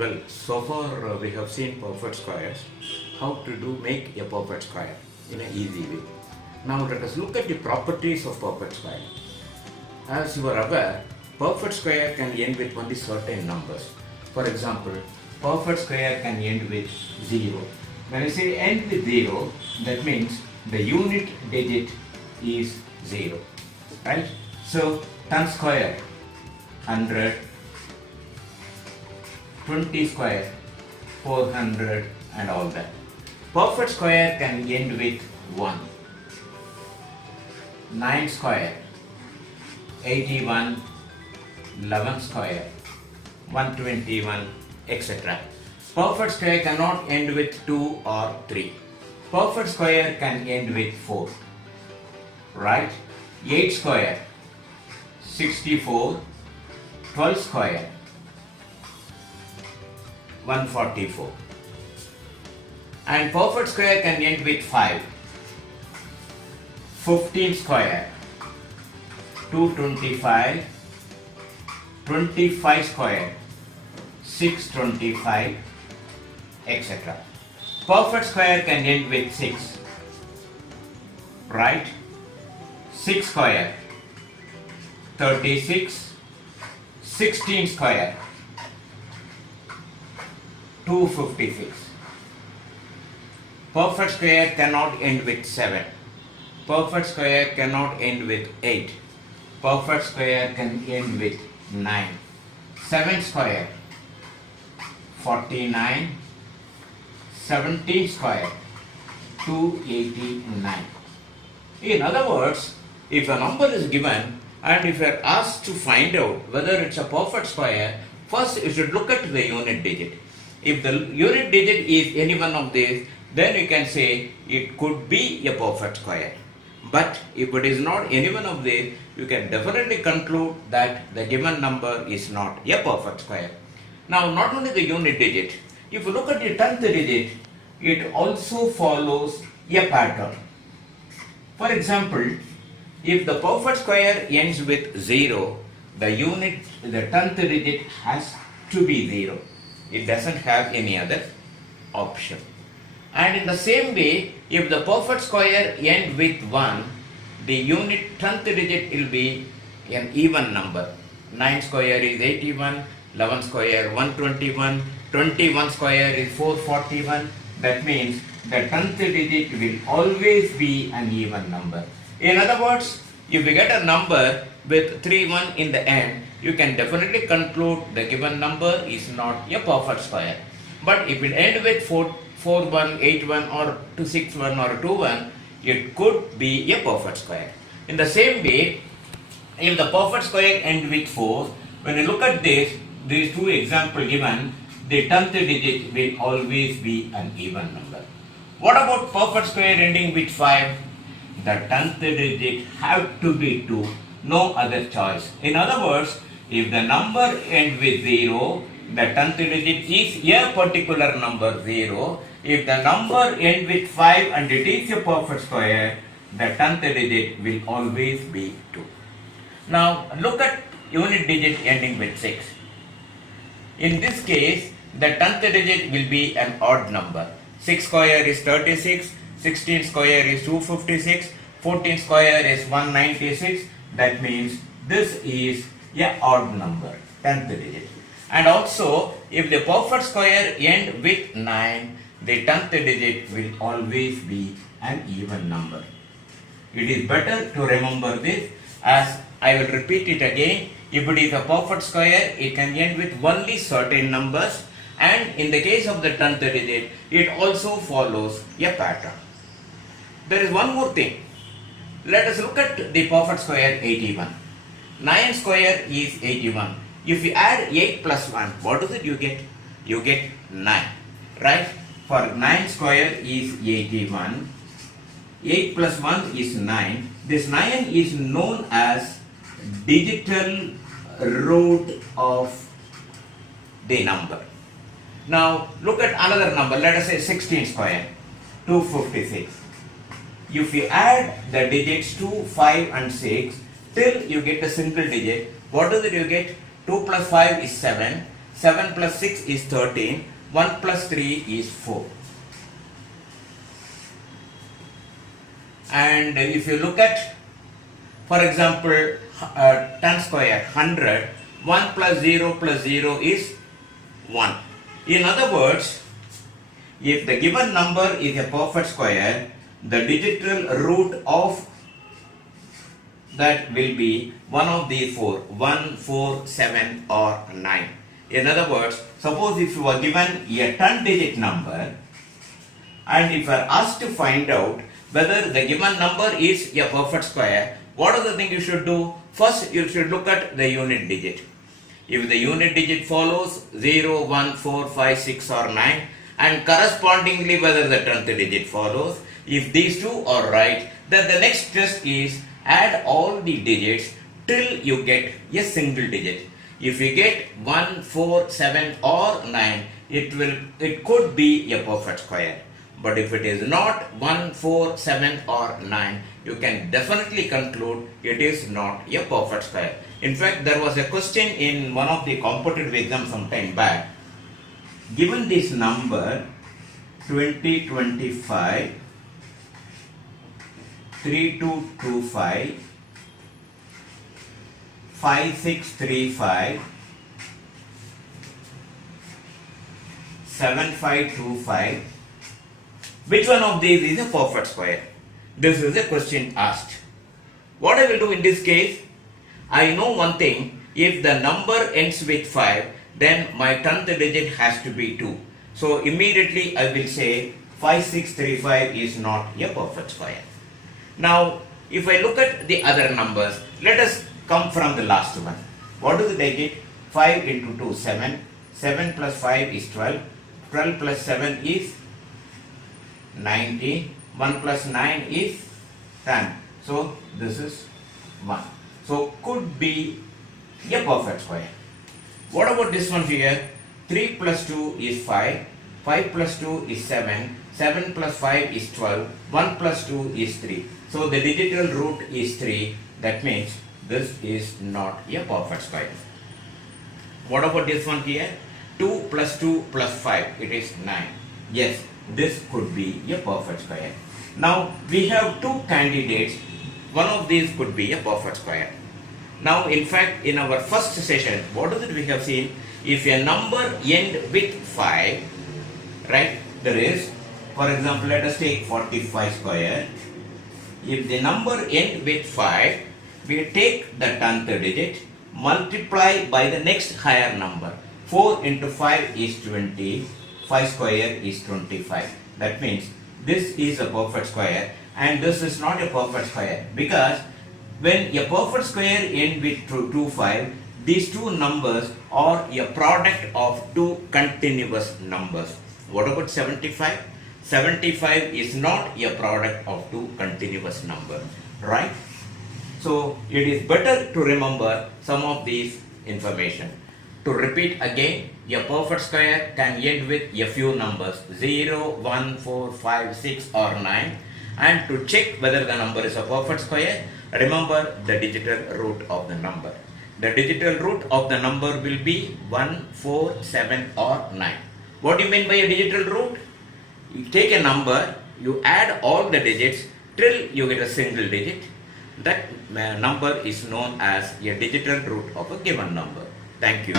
Well, so far we have seen perfect squares, how to make a perfect square in an easy way. Now let us look at the properties of perfect square. As you are aware, perfect square can end with only certain numbers. For example, perfect square can end with 0. When I say end with 0, that means the unit digit is 0. Right? So 10 square, 100, 20 square, 400 and all that. Perfect square can end with 1. 9 square, 81, 11 square, 121, etc. Perfect square cannot end with 2 or 3. Perfect square can end with 4. Right? 8 square, 64, 12 square, 144. And perfect square can end with 5. 15 square, 225, 25 square, 625, etc. Perfect square can end with 6. Right? 6 square, 36, 16 square, 256. Perfect square cannot end with 7. Perfect square cannot end with 8. Perfect square can end with 9. 7 square, 49. 17 square, 289. In other words, if a number is given and if you are asked to find out whether it's a perfect square, first you should look at the unit digit. If the unit digit is any one of these, then you can say it could be a perfect square. But if it is not any one of these, you can definitely conclude that the given number is not a perfect square. Now, not only the unit digit, if you look at the 10th digit, it also follows a pattern. For example, if the perfect square ends with 0, the 10th digit has to be 0. It doesn't have any other option. And in the same way, if the perfect square ends with 1, the 10th digit will be an even number. 9 square is 81, 11 square 121, 21 square is 441. That means the 10th digit will always be an even number. In other words, if you get a number with 31 in the end, you can definitely conclude the given number is not a perfect square. But if it ends with 41, 81 or 261 or 21, it could be a perfect square. In the same way, if the perfect square ends with 4, when you look at these two examples given, the 10th digit will always be an even number. What about perfect square ending with 5? The 10th digit have to be 2, no other choice. In other words, if the number ends with 0, the 10th digit is a particular number 0. If the number ends with 5 and it is a perfect square, the 10th digit will always be 2. Now look at unit digit ending with 6. In this case, the 10th digit will be an odd number. 6 square is 36, 16 square is 256, 14 square is 196. That means this is an odd number, 10th digit. And also, if the perfect square ends with 9, the 10th digit will always be an even number. It is better to remember this, as I will repeat it again. If it is a perfect square, it can end with only certain numbers, and in the case of the 10th digit, it also follows a pattern. There is one more thing. Let us look at the perfect square 81. 9 square is 81. If you add 8 plus 1, what is it you get? You get 9, right? For 9 square is 81. 8 plus 1 is 9. This 9 is known as digital root of the number. Now look at another number, let us say 16 square, 256. If you add the digits 2, 5 and 6 till you get a single digit, what is it you get? 2 plus 5 is 7, 7 plus 6 is 13. 1 plus 3 is 4. And if you look at, for example, 10 square, 100, 1 plus 0 is 1. In other words, if the given number is a perfect square, the digital root of that will be one of these four, 1, 4, 7 or 9. In other words, suppose if you are given a 10-digit number and if you are asked to find out whether the given number is a perfect square, what are the things you should do? First, you should look at the unit digit. If the unit digit follows 0, 1, 4, 5, 6 or 9 and correspondingly whether the 10th digit follows, if these two are right, then the next test is add all the digits till you get a single digit. If you get 1, 4, 7 or 9, it could be a perfect square. But if it is not 1, 4, 7 or 9, you can definitely conclude it is not a perfect square. In fact, there was a question in one of the competitive exams some time back. Given this number 2025, 3225, 5635, 7525, which one of these is a perfect square? This is a question asked. What I will do in this case, I know one thing, if the number ends with 5, then my 10th digit has to be 2. So immediately I will say 5635 is not a perfect square. Now, if I look at the other numbers, let us come from the last one. What do they get? 5 into 2, 7. 7 plus 5 is 12. 12 plus 7 is 19. 1 plus 9 is 10. So, this is 1. So, could be a perfect square. What about this one here? 3 plus 2 is 5. 5 plus 2 is 7. 7 plus 5 is 12. 1 plus 2 is 3. So, the digital root is 3. That means this is not a perfect square. What about this one here? 2 plus 2 plus 5. It is 9. Yes, this could be a perfect square. Now, we have two candidates. One of these could be a perfect square. Now, in fact, in our first session, what is it we have seen? If a number end with 5, right, there is, for example, let us take 45 square. If the number end with 5, we take the 10th digit, multiply by the next higher number. 4 into 5 is 20, 5 square is 25. That means this is a perfect square and this is not a perfect square, because when a perfect square ends with 2, 5, these two numbers are a product of two continuous numbers. What about 75? 75 is not a product of two continuous numbers, right? So, it is better to remember some of these information. To repeat again, a perfect square can end with a few numbers 0, 1, 4, 5, 6 or 9. And to check whether the number is a perfect square, remember the digital root of the number. The digital root of the number will be 1, 4, 7 or 9. What do you mean by a digital root? You take a number, you add all the digits till you get a single digit. That number is known as a digital root of a given number. Thank you.